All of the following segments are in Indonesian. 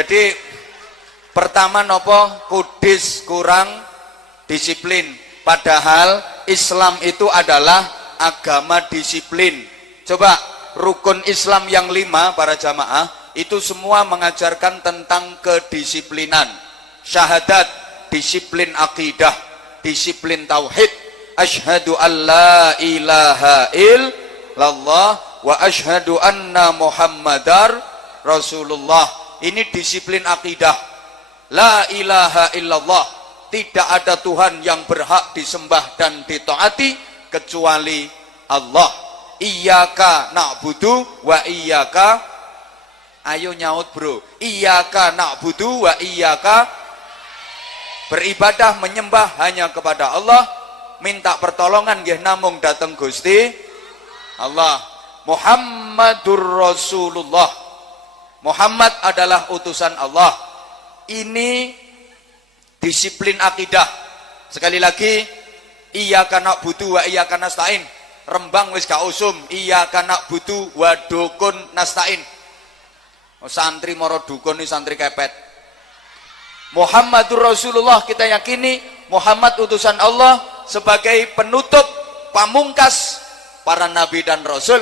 Jadi pertama nopo kudis kurang disiplin, padahal Islam itu adalah agama disiplin. Coba rukun Islam yang 5 para jamaah itu semua mengajarkan tentang kedisiplinan. Syahadat, disiplin akidah, disiplin tauhid. Asyhadu an la ilaha illallah wa asyhadu anna muhammadar rasulullah. Ini disiplin akidah. La ilaha illallah, tidak ada Tuhan yang berhak disembah dan ditaati kecuali Allah. Iyyaka na'budu wa iyyaka, ayo nyaut bro, iyyaka na'budu wa iyyaka, beribadah menyembah hanya kepada Allah, minta pertolongan nggih namung dateng Gusti Allah. Muhammadur Rasulullah, Muhammad adalah utusan Allah. Ini disiplin akidah. Sekali lagi, iyyaka na'budu wa iyyaka nasta'in. Rembang wis gak usum, iyyaka na'budu wa dukun nasta'in. Santri moro dukun ini santri kepet. Muhammadur Rasulullah, kita yakini Muhammad utusan Allah sebagai penutup pamungkas para nabi dan rasul.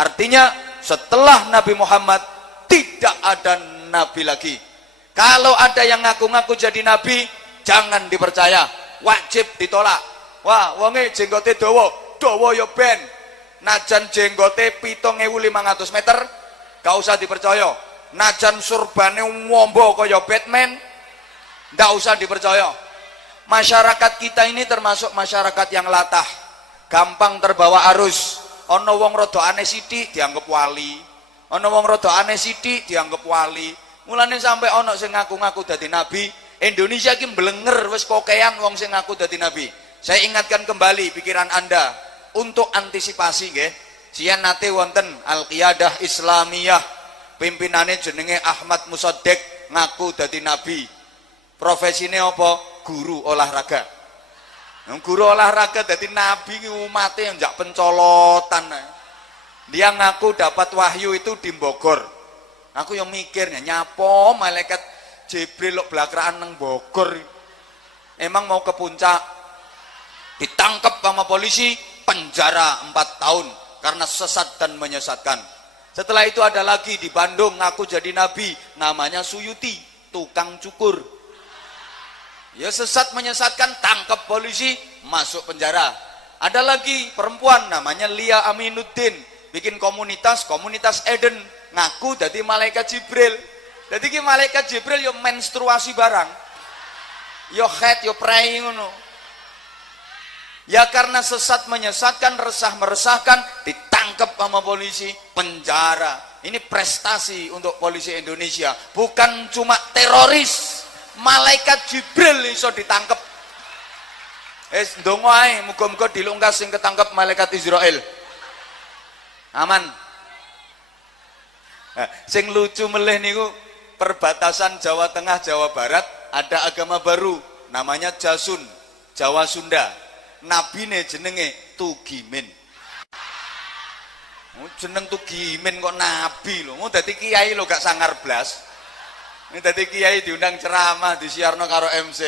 Artinya setelah Nabi Muhammad tidak ada nabi lagi. Kalau ada yang ngaku-ngaku jadi nabi, jangan dipercaya, wajib ditolak. Wah, wonge jenggote dawa ya ben. Najan jenggote 7.500 meter, gak usah dipercaya. Najan surbane wombo kaya Batman, ndak usah dipercaya. Masyarakat kita ini termasuk masyarakat yang latah, gampang terbawa arus. Ana wong rada aneh sithik dianggap wali, ana wong rada aneh sithik dianggap wali. Mulane sampai ana sing ngaku-ngaku dadi nabi. Indonesia iki mblenger wis kokean wong sing ngaku dadi nabi. Saya ingatkan kembali pikiran Anda untuk antisipasi nggih. Sian nate wonten Al-Qiyadah Islamiyah, pimpinane jenenge Ahmad Musaddiq ngaku dadi nabi. Profesine apa? Guru olahraga. Guru olahraga dadi nabi umate yang jak pencolotan. Dia ngaku dapat wahyu itu di Bogor. Aku yang mikirnya nyapo malaikat Jibril lok belakraan nang Bogor. Emang mau ke puncak, ditangkap sama polisi, penjara 4 tahun karena sesat dan menyesatkan. Setelah itu ada lagi di Bandung ngaku jadi nabi, namanya Suyuti, tukang cukur. Ya sesat menyesatkan, tangkap polisi, masuk penjara. Ada lagi perempuan namanya Lia Aminuddin, bikin komunitas Eden, ngaku jadi malaikat Jibril. Jadi ki malaikat Jibril yo menstruasi barang, yo head yo prei ngono. Ya karena sesat menyesatkan, resah meresahkan, ditangkap sama polisi, penjara. Ini prestasi untuk polisi Indonesia, bukan cuma teroris. Malaikat Jibril iso ditangkap. Ndonga ae muga-muga dilungkas sing ketangkep malaikat Israel. Aman. Nah, sing lucu meleh niku perbatasan Jawa Tengah Jawa Barat ada agama baru namanya Jasun, Jawa Sunda. Nabine jenenge Tugimin. Jeneng Tugimin kok nabi lho. Dadi kiai lho gak sangar blas. Ini tadi kiai diundang ceramah di siarno karo MC.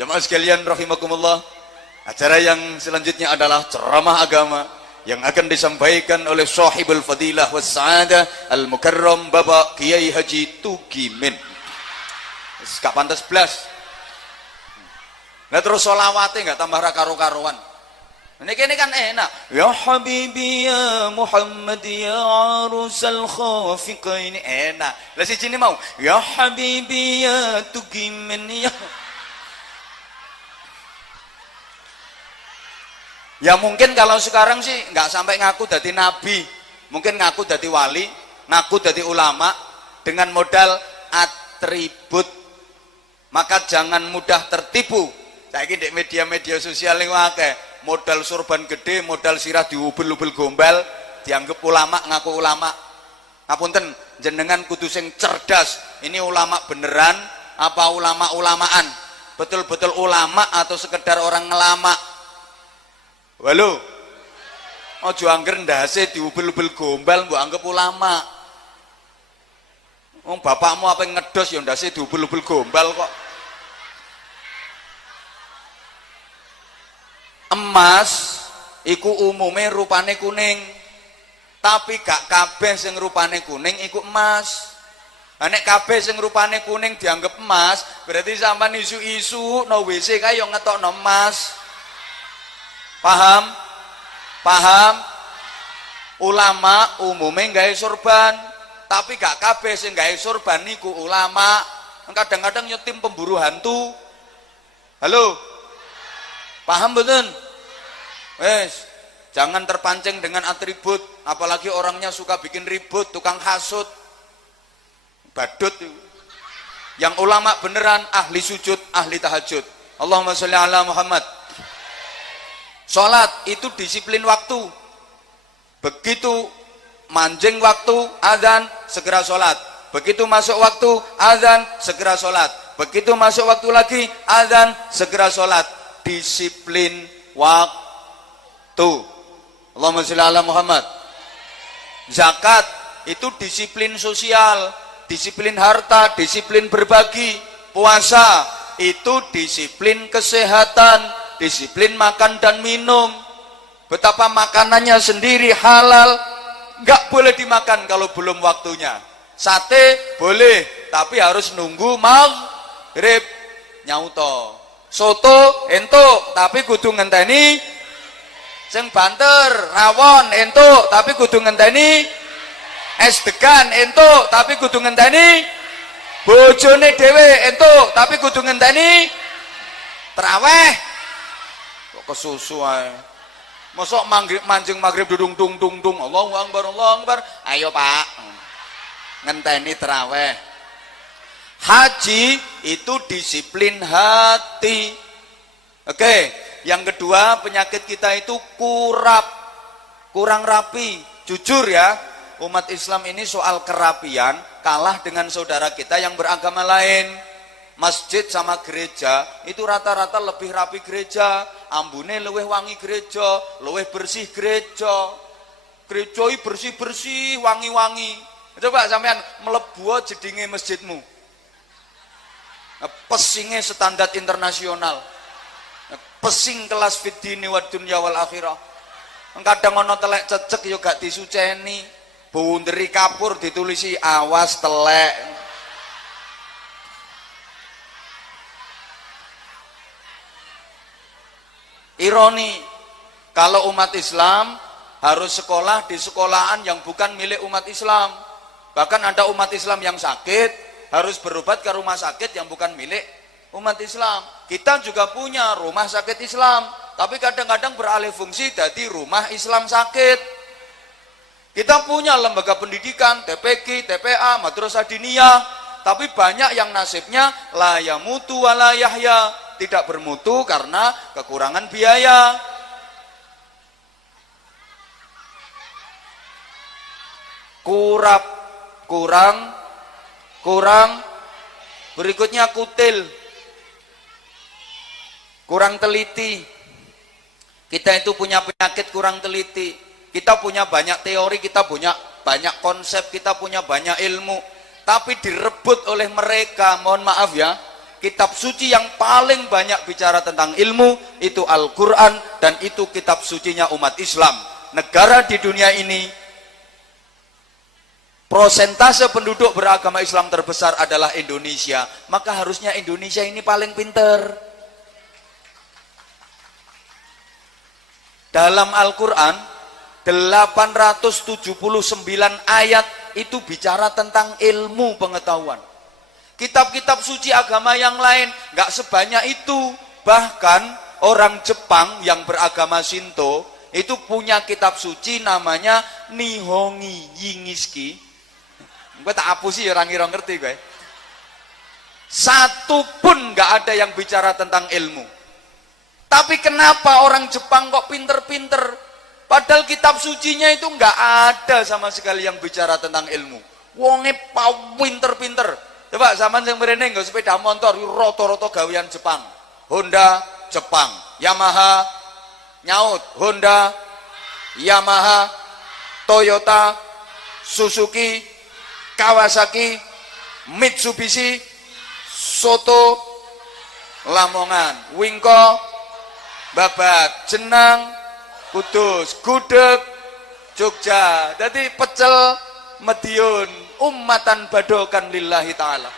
Jamaah sekalian rahimakumullah. Acara yang selanjutnya adalah ceramah agama yang akan disampaikan oleh Sahibul Fadilah was Sa'adah Al-Mukarram Bapak Kiai Haji Tugimin. Gak pantas blas. Nah terus sholawatnya nggak tambah karo-karuan. Ini kan enak. Ya Habibi ya Muhammad ya arusal khafiq, ini enak. Lah si sini mau ya Habibi ya Tugimin ya. Ya mungkin kalau sekarang sih nggak sampai ngaku dadi nabi, mungkin ngaku dadi wali, ngaku dadi ulama dengan modal atribut. Maka jangan mudah tertipu. Saiki di media-media sosial ini akeh modal sorban gede, modal sirah diubel-ubel gombal, dianggap ulama, ngaku ulama. Ngapunten, jenengan kudu sing cerdas. Ini ulama beneran apa ulama-ulamaan? Betul-betul ulama atau sekedar orang ngelama? Walu, ojo angger ndase diubel-ubel gombal mbok anggap ulama. Wong bapakmu apa ngedos ya ndase diubul-ubul gombal kok. Emas iku umume rupane kuning. Tapi gak kabeh sing rupane kuning iku emas. Lah nek kabeh sing rupane kuning dianggap emas, berarti sampean isu-isu no WC kae yo ngetokno emas. Paham? Paham? Ulama umume gawe sorban, tapi gak kabeh sing gawe sorban niku ulama. Kadang-kadang yo tim pemburu hantu. Halo? Paham betul? Wes, jangan terpancing dengan atribut, apalagi orangnya suka bikin ribut, tukang hasut. Badut itu. Yang ulama beneran ahli sujud, ahli tahajud. Allahumma sholli ala Muhammad. Salat itu disiplin waktu. Begitu manjing waktu azan segera salat. Begitu masuk waktu azan segera salat. Begitu masuk waktu lagi azan segera salat. Disiplin waktu. Allahumma sholli ala Muhammad. Zakat itu disiplin sosial, disiplin harta, disiplin berbagi. Puasa itu disiplin kesehatan, disiplin makan dan minum. Betapa makanannya sendiri halal, nggak boleh dimakan kalau belum waktunya. Sate boleh, tapi harus nunggu maghrib. Nyauto. Soto entuk, tapi kudu ngenteni sing banter. Rawon entuk, tapi kudu ngenteni. Es degan entuk, tapi kudu ngenteni bojone dhewe entuk, tapi kudu ngenteni traweh. Kok kesusu ae. Mosok manjing maghrib dudung dung dung dung. Allahu akbar, Allahu akbar. Ayo Pak. Ngenteni traweh. Haji itu disiplin hati. Oke, yang kedua penyakit kita itu kurang rapi. Jujur ya, umat Islam ini soal kerapian kalah dengan saudara kita yang beragama lain. Masjid sama gereja itu rata-rata lebih rapi gereja, ambune luwih wangi gereja, luwih bersih gereja. Gereja bersih-bersih, wangi-wangi. Coba sampean mlebu jedinge masjidmu. Pesinge standar internasional. Pesing kelas fiddini wa dunya wal akhirah. Kadang ana telek cecek ya gak disuceni. Bunderi kapur ditulisi awas telek. Ironi, kalau umat Islam harus sekolah di sekolahan yang bukan milik umat Islam. Bahkan ada umat Islam yang sakit harus berobat ke rumah sakit yang bukan milik umat Islam. Kita juga punya rumah sakit Islam, tapi kadang-kadang beralih fungsi jadi rumah Islam sakit. Kita punya lembaga pendidikan, TPQ, TPA, Madrasah Diniyah, tapi banyak yang nasibnya la yamutu wa la yahya, tidak bermutu karena kekurangan biaya. Kurang. Berikutnya kutil. Kurang teliti. Kita itu punya penyakit kurang teliti. Kita punya banyak teori, kita punya banyak konsep, kita punya banyak ilmu, tapi direbut oleh mereka. Mohon maaf ya, kitab suci yang paling banyak bicara tentang ilmu itu Al-Quran, dan itu kitab sucinya umat Islam. Negara di dunia ini prosentase penduduk beragama Islam terbesar adalah Indonesia, maka harusnya Indonesia ini paling pinter. Dalam Al-Quran 879 ayat itu bicara tentang ilmu pengetahuan. Kitab-kitab suci agama yang lain nggak sebanyak itu. Bahkan orang Jepang yang beragama Shinto itu punya kitab suci namanya Nihongi Yingiski. Gue tak apusi orang kira ngerti gue. Satu pun nggak ada yang bicara tentang ilmu. Tapi kenapa orang Jepang kok pinter-pinter? Padahal kitab sucinya itu nggak ada sama sekali yang bicara tentang ilmu. Wonge pinter-pinter. Coba zaman yang merene nggak sepeda motor, roto-roto gawean Jepang. Honda Jepang, Yamaha nyaut, Honda, Yamaha, Toyota, Suzuki, Kawasaki, Mitsubishi Soto Lamongan, Wingko Babat, Jenang Kudus, Gudeg Jogja. Jadi pecel Madiun, ummatan badokan lillahi ta'ala.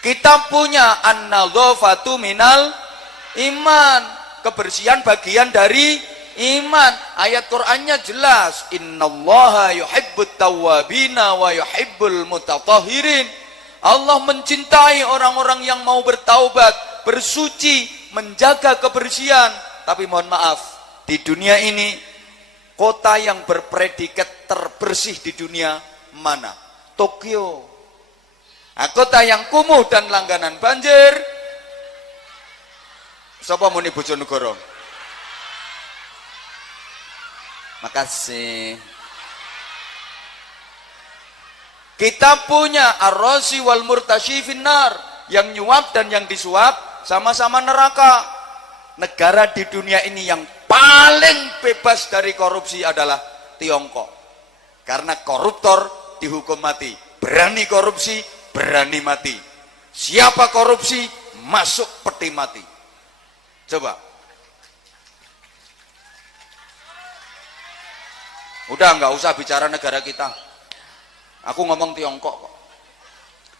Kita punya an-nadhafatu minal iman, kebersihan bagian dari iman. Ayat Qur'annya jelas, innallaha yuhibbut tawwabina wa yuhibbul mutatahhirin. Allah mencintai orang-orang yang mau bertaubat, bersuci, menjaga kebersihan. Tapi mohon maaf, di dunia ini kota yang berpredikat terbersih di dunia mana? Tokyo. Nah, kota yang kumuh dan langganan banjir. Sapa muni Bojonegoro? Makasih. Kita punya ar-rasi wal murtasyi finnar, yang nyuap dan yang disuap sama-sama neraka. Negara di dunia ini yang paling bebas dari korupsi adalah Tiongkok. Karena koruptor dihukum mati. Berani korupsi, berani mati. Siapa korupsi, masuk peti mati. Coba. Udah nggak usah bicara negara kita. Aku ngomong Tiongkok kok.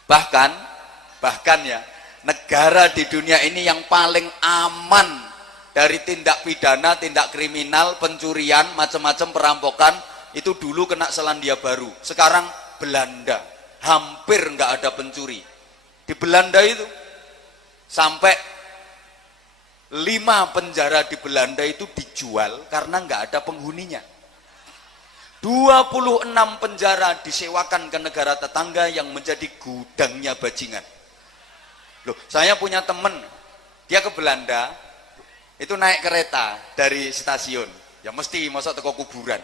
Bahkan ya, negara di dunia ini yang paling aman dari tindak pidana, tindak kriminal, pencurian, macam-macam perampokan, itu dulu kena Selandia Baru. Sekarang Belanda. Hampir nggak ada pencuri. Di Belanda itu sampai 5 penjara di Belanda itu dijual karena nggak ada penghuninya. 26 penjara disewakan ke negara tetangga yang menjadi gudangnya bajingan. Loh, saya punya temen, dia ke Belanda, itu naik kereta dari stasiun, ya mesti masuk teko kuburan.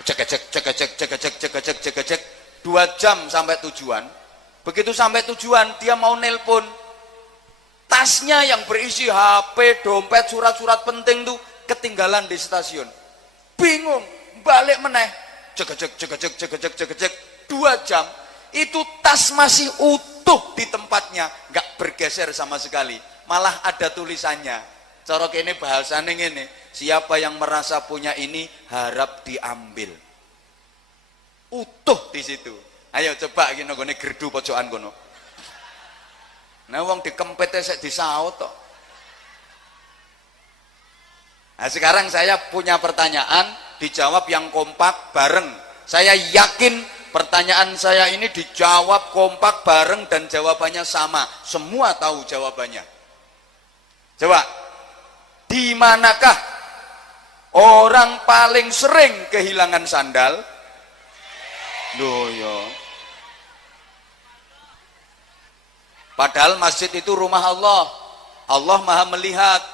Cek, 2 jam sampai tujuan. Begitu sampai tujuan, dia mau nelpon, tasnya yang berisi HP, dompet, surat-surat penting tuh ketinggalan di stasiun. Bingung, balik meneh, cek 2 jam, itu tas masih utuh di tempatnya, nggak bergeser sama sekali. Malah ada tulisannya, cara kene bahasane ngene, siapa yang merasa punya ini harap diambil. Utuh di situ. Ayo coba iki nggone gerdu pojokan kono. Nah wong dikempete sik disaut tok. Nah sekarang saya punya pertanyaan, dijawab yang kompak bareng. Saya yakin pertanyaan saya ini dijawab kompak bareng dan jawabannya sama. Semua tahu jawabannya. Coba, di manakah orang paling sering kehilangan sandal? Loh ya. Padahal masjid itu rumah Allah. Allah Maha melihat.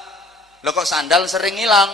Loh kok sandal sering hilang?